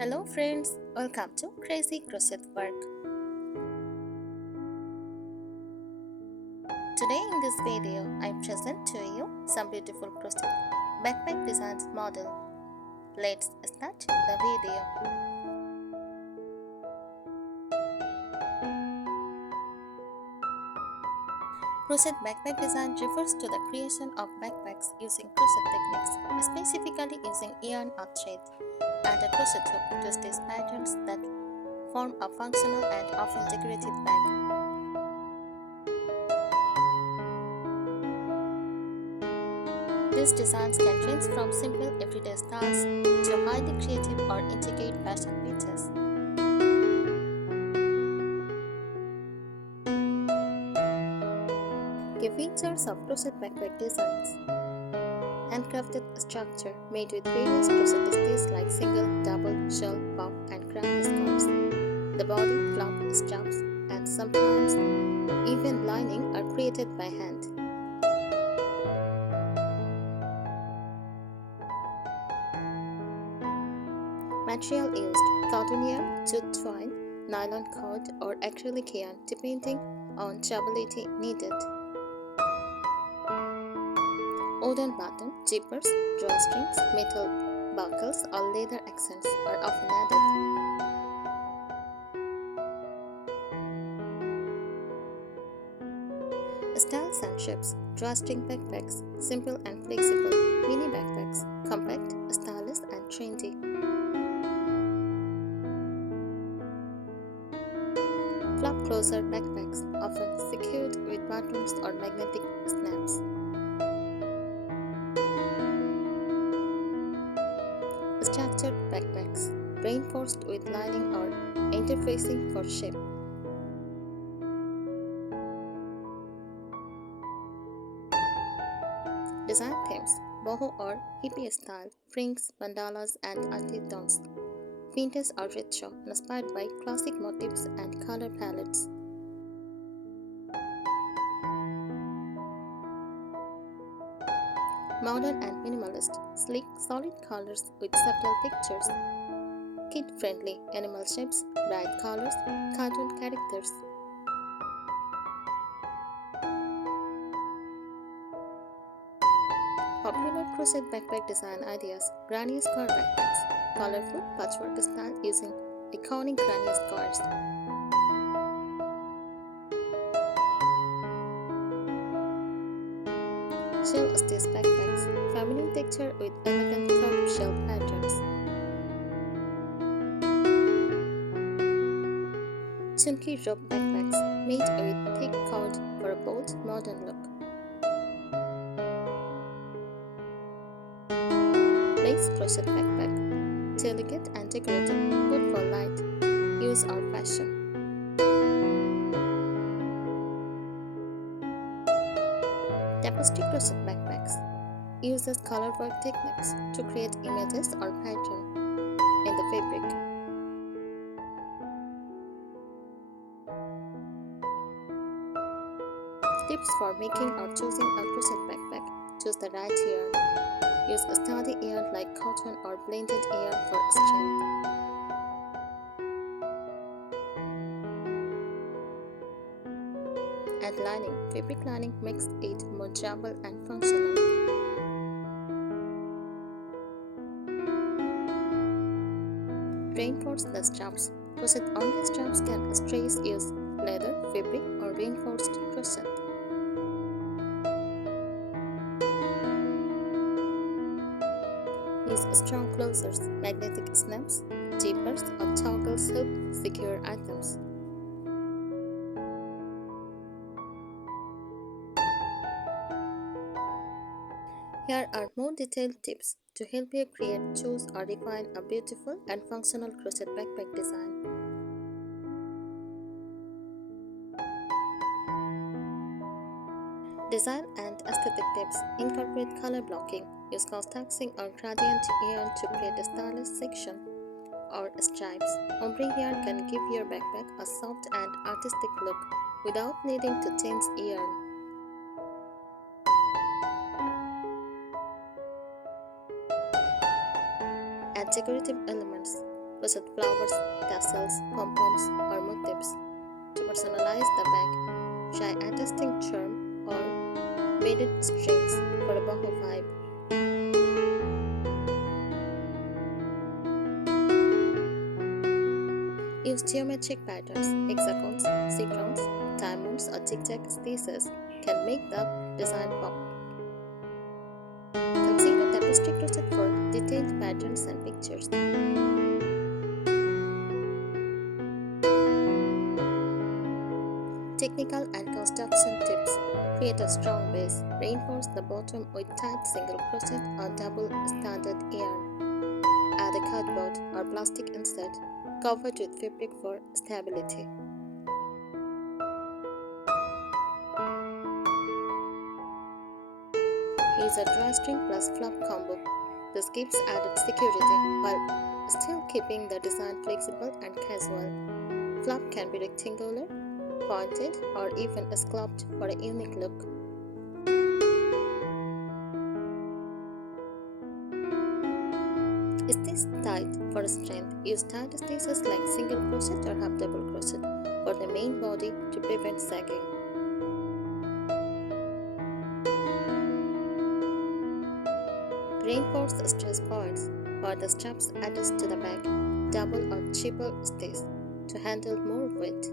Hello friends, welcome to Crazy Crochet Work. Today in this video, I present to you some beautiful crochet backpack designs model. Let's start the video. Crochet backpack design refers to the creation of backpacks using crochet techniques, specifically using yarn or thread and a crochet hook to stitch patterns that form a functional and often decorative bag. These designs can range from simple everyday styles to highly creative or intricate fashion pieces. Key features of crochet backpack designs: handcrafted structure made with various crochet stitches like single, double, shell, puff, and granny scarves. The body, flap, straps, and sometimes even lining are created by hand. Material used: cotton yarn, jute twine, nylon cord, or acrylic yarn depending on durability needed. Wooden button, zippers, drawstrings, metal buckles, or leather accents are often added. Styles and shapes: drawstring backpacks, simple and flexible; mini backpacks, compact, stylish, and trendy. Flap closer backpacks, often secured with buttons or magnetic snaps. Structured backpacks, reinforced with lining or interfacing for shape. Design themes: boho or hippie style, fringes, mandalas, and earthy tones. Vintage or retro, inspired by classic motifs and color palettes. Modern and minimalist, sleek, solid colors with subtle textures. Kid-friendly, animal shapes, bright colors, cartoon characters. Popular crochet backpack design ideas: granny square backpacks, colorful patchwork style using iconic granny squares. Shell stitch backpacks, feminine texture with elegant curved shell patterns. Chunky rope backpacks, made with thick cord for a bold, modern look. Lace crochet backpack, delicate and decorative, good for light use or fashion. Tapestry crochet backpacks uses colorwork techniques to create images or pattern in the fabric. Tips for making or choosing a crochet backpack: choose the right yarn. Use a sturdy yarn like cotton or blended yarn for strength. Add lining. Fabric lining makes it more durable and functional. Reinforce the straps. Crochet-only straps can stretch. Use leather, fabric, or reinforced crochet. Use strong closures, magnetic snaps, zippers, or toggles help secure items. Here are more detailed tips to help you create, choose, or refine a beautiful and functional crochet backpack design. Design and aesthetic tips: incorporate color blocking. Use contacting or gradient yarn to create a stylish section or stripes. Ombre yarn can give your backpack a soft and artistic look without needing to change yarn. Add decorative elements. crochet flowers, tassels, pom-poms, or motifs. To personalize the bag, try adjusting charm or beaded strings for a boho vibe. Use geometric patterns, hexagons, sequins, diamonds, or tic-tac stitches can make the design pop. Consider tapestry crochet for detailed patterns and pictures. Technical and construction tips. Create a strong base. Reinforce the bottom with tight single crochet or double standard yarn. Add a cardboard or plastic insert covered with fabric for stability. Use a drawstring plus flap combo. This gives added security while still keeping the design flexible and casual. Flap can be rectangular, pointed, or even scalloped for a unique look. Stitch tight for strength. Use tight stitches like single crochet or half double crochet for the main body to prevent sagging. Reinforce stress points for the straps attached to the bag. Double or triple stitch to handle more weight.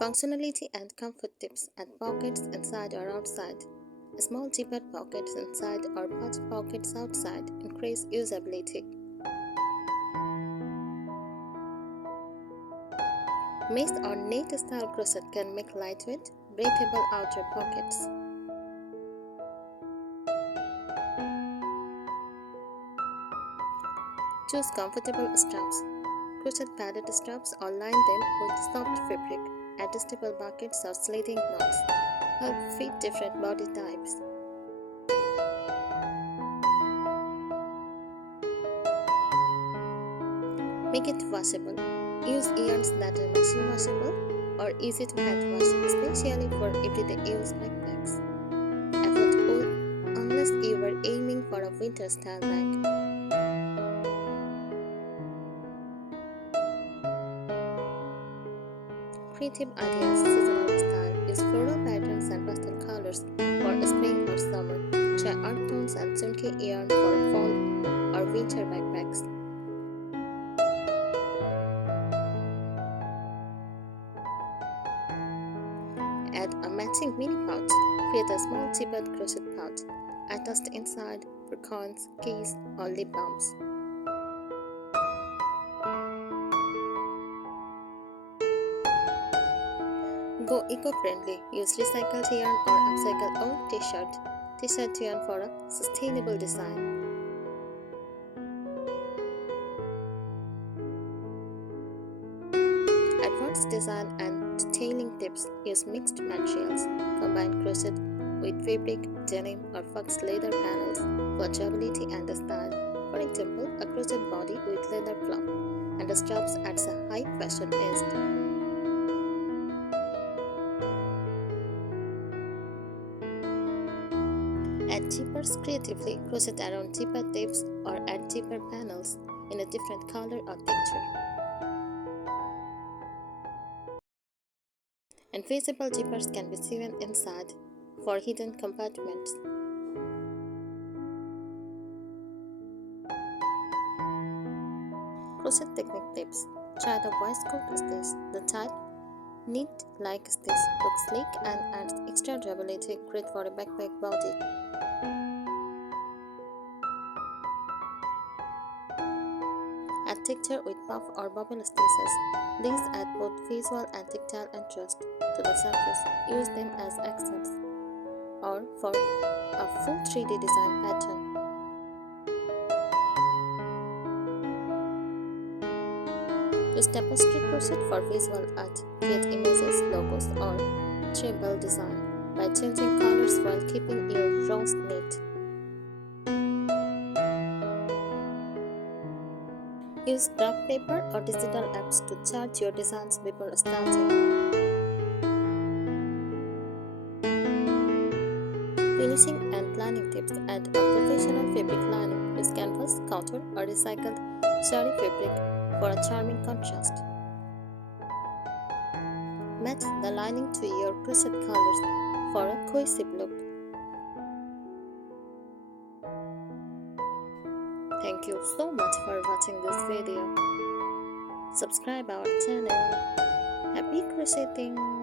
Functionality and comfort tips. Add pockets inside or outside. Small zippered pockets inside or patch pockets outside increase usability. Mesh or net style crochet can make lightweight, breathable outer pockets. Choose comfortable straps. Crochet padded straps or line them with soft fabric. Adjustable buckets or sliding knots help fit different body types. Make it washable. Use yarns that are machine washable or easy to hand wash, especially for everyday use backpacks. Avoid wool unless you are aiming for a winter style bag. Creative ideas, seasonal style. Use floral patterns and pastel colors for spring or summer. Try earth tones and chunky yarn for fall or winter backpacks. Add a matching mini pouch. Create a small zippered crochet pouch attached inside for coins, keys, or lip balms. Go eco-friendly. Use recycled yarn or upcycle old t-shirt yarn for a sustainable design. Advanced design and detailing tips. Use mixed materials. Combine crochet with fabric, denim, or fox leather panels for durability and style. For example, a crochet body with leather flap and the straps adds a high fashion edge. Add zippers creatively. Crochet around zipper tips or add zipper panels in a different color or texture. Invisible zippers can be sewn inside for hidden compartments. Crochet technique tips. Try the waistcoat stitch. The tight, knit-like stitch looks sleek and adds extra durability, great for a backpack body. Add texture with puff or bubble stitches. These add both visual and tactile interest to the surface. Use them as accents or for a full 3D design pattern. Use tapestry crochet for visual art. Create images, logos, or tribal design by changing colors while keeping your rows neat. Use graph paper or digital apps to chart your designs before starting. finishing and planning tips and a professional fabric lining. Use canvas, cotton, or recycled sari fabric for a charming contrast. Match the lining to your crochet colors for a cohesive look. Thank you so much for watching this video. Subscribe our channel. Happy crocheting!